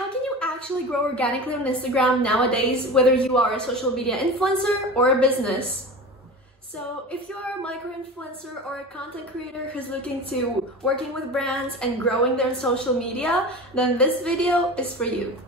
How can you actually grow organically on Instagram nowadays, whether you are a social media influencer or a business? So if you are a micro-influencer or a content creator who's looking to working with brands and growing their social media, then this video is for you.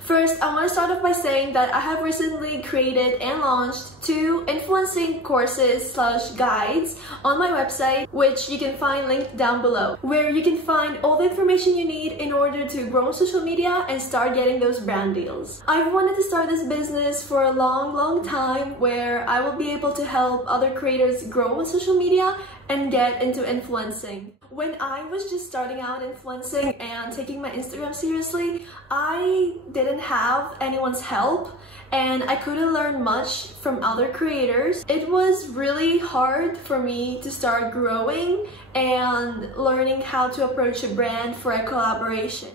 First, I want to start off by saying that I have recently created and launched 2 influencing courses/guides on my website, which you can find linked down below, where you can find all the information you need in order to grow on social media and start getting those brand deals. I've wanted to start this business for a long time, where I will be able to help other creators grow on social media and get into influencing. When I was just starting out influencing and taking my Instagram seriously, I didn't have anyone's help and I couldn't learn much from other creators. It was really hard for me to start growing and learning how to approach a brand for a collaboration.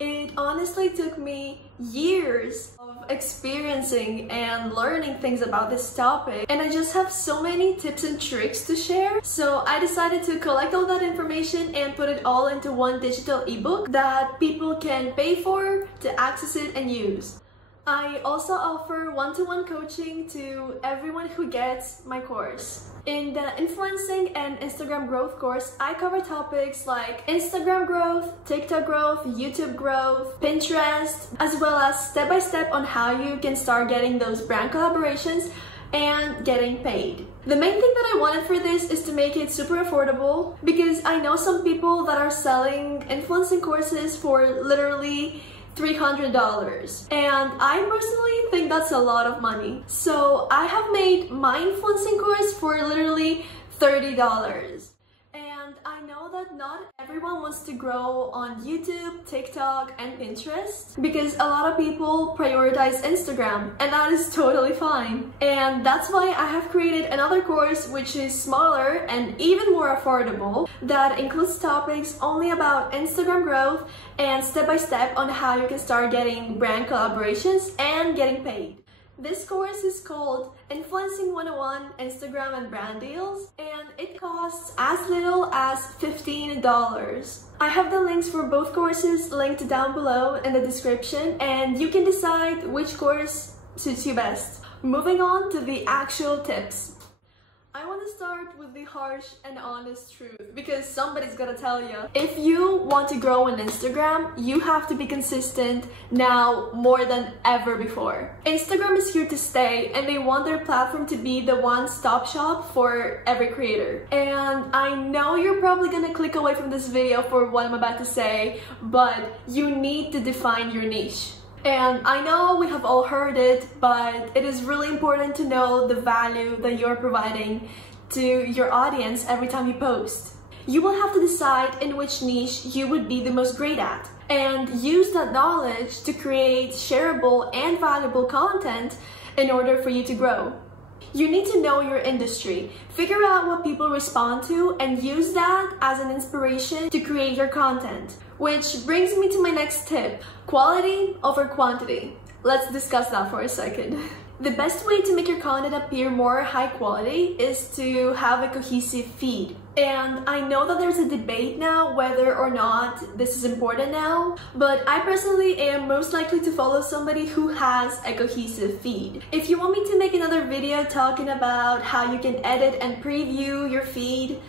It honestly took me years of experiencing and learning things about this topic, and I just have so many tips and tricks to share. So I decided to collect all that information and put it all into one digital ebook that people can pay for to access it and use. I also offer one-to-one coaching to everyone who gets my course. In the Influencing and Instagram Growth course, I cover topics like Instagram growth, TikTok growth, YouTube growth, Pinterest, as well as step-by-step on how you can start getting those brand collaborations and getting paid. The main thing that I wanted for this is to make it super affordable, because I know some people that are selling influencing courses for literally $300, and I personally think that's a lot of money. So I have made my influencing course for literally $30. And I know that not everyone wants to grow on YouTube, TikTok, and Pinterest, because a lot of people prioritize Instagram, and that is totally fine. And that's why I have created another course which is smaller and even more affordable, that includes topics only about Instagram growth and step-by-step on how you can start getting brand collaborations and getting paid. This course is called Influencing 101 Instagram and Brand Deals, and it costs as little as $15. I have the links for both courses linked down below in the description, and you can decide which course suits you best. Moving on to the actual tips. I want to start with the harsh and honest truth, because somebody's gonna tell you. If you want to grow on Instagram, you have to be consistent now more than ever before. Instagram is here to stay, and they want their platform to be the one-stop shop for every creator. And I know you're probably gonna click away from this video for what I'm about to say, but you need to define your niche. And I know we have all heard it, but it is really important to know the value that you're providing to your audience every time you post. You will have to decide in which niche you would be the most great at, and use that knowledge to create shareable and valuable content in order for you to grow. You need to know your industry, figure out what people respond to, and use that as an inspiration to create your content. Which brings me to my next tip: quality over quantity. Let's discuss that for a second. The best way to make your content appear more high quality is to have a cohesive feed. And I know that there's a debate now whether or not this is important now, but I personally am most likely to follow somebody who has a cohesive feed. If you want me to make another video talking about how you can edit and preview your feed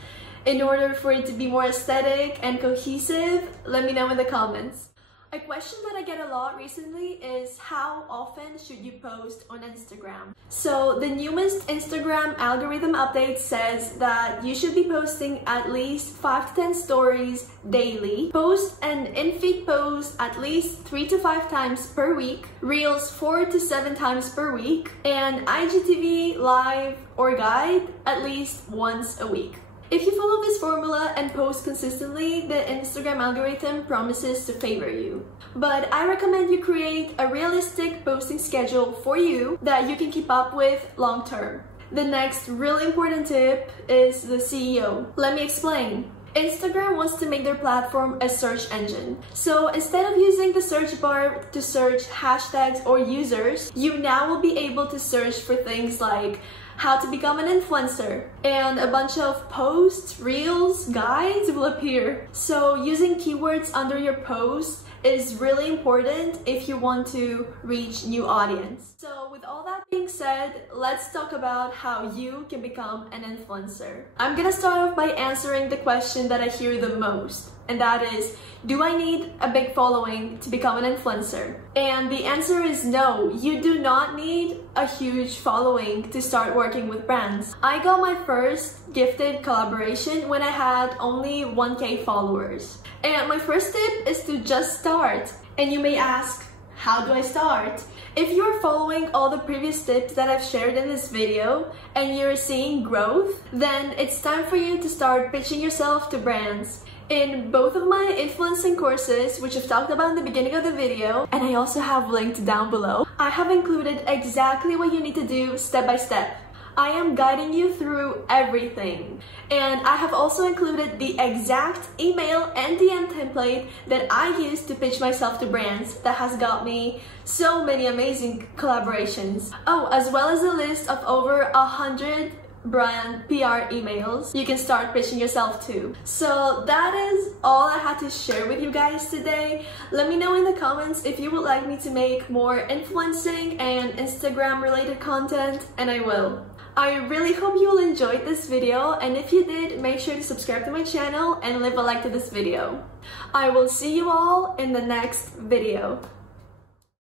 in order for it to be more aesthetic and cohesive, let me know in the comments. A question that I get a lot recently is, how often should you post on Instagram? So the newest Instagram algorithm update says that you should be posting at least 5 to 10 stories daily, post an in-feed post at least 3 to 5 times per week, Reels 4 to 7 times per week, and IGTV, live, or guide at least once a week. If you follow this formula and post consistently, the Instagram algorithm promises to favor you. But I recommend you create a realistic posting schedule for you that you can keep up with long term. The next really important tip is the SEO. Let me explain. Instagram wants to make their platform a search engine. So instead of using the search bar to search hashtags or users, you now will be able to search for things like how to become an influencer, and a bunch of posts, reels, guides will appear. So using keywords under your posts is really important if you want to reach new audience. So with all that being said, let's talk about how you can become an influencer. I'm gonna start off by answering the question that I hear the most, and that is, do I need a big following to become an influencer? And the answer is no, you do not need a huge following to start working with brands. I got my first gifted collaboration when I had only 1K followers. And my first tip is to just start. And you may ask, how do I start? If you're following all the previous tips that I've shared in this video and you're seeing growth, then it's time for you to start pitching yourself to brands. In both of my influencing courses, which I've talked about in the beginning of the video, and I also have linked down below, I have included exactly what you need to do step by step. I am guiding you through everything. And I have also included the exact email and DM template that I use to pitch myself to brands that has got me so many amazing collaborations. Oh, as well as a list of over 100 brand PR emails you can start pitching yourself to. So that is all I had to share with you guys today. Let me know in the comments if you would like me to make more influencing and Instagram related content, and I will. I really hope you all enjoyed this video, and if you did, make sure to subscribe to my channel and leave a like to this video. I will see you all in the next video.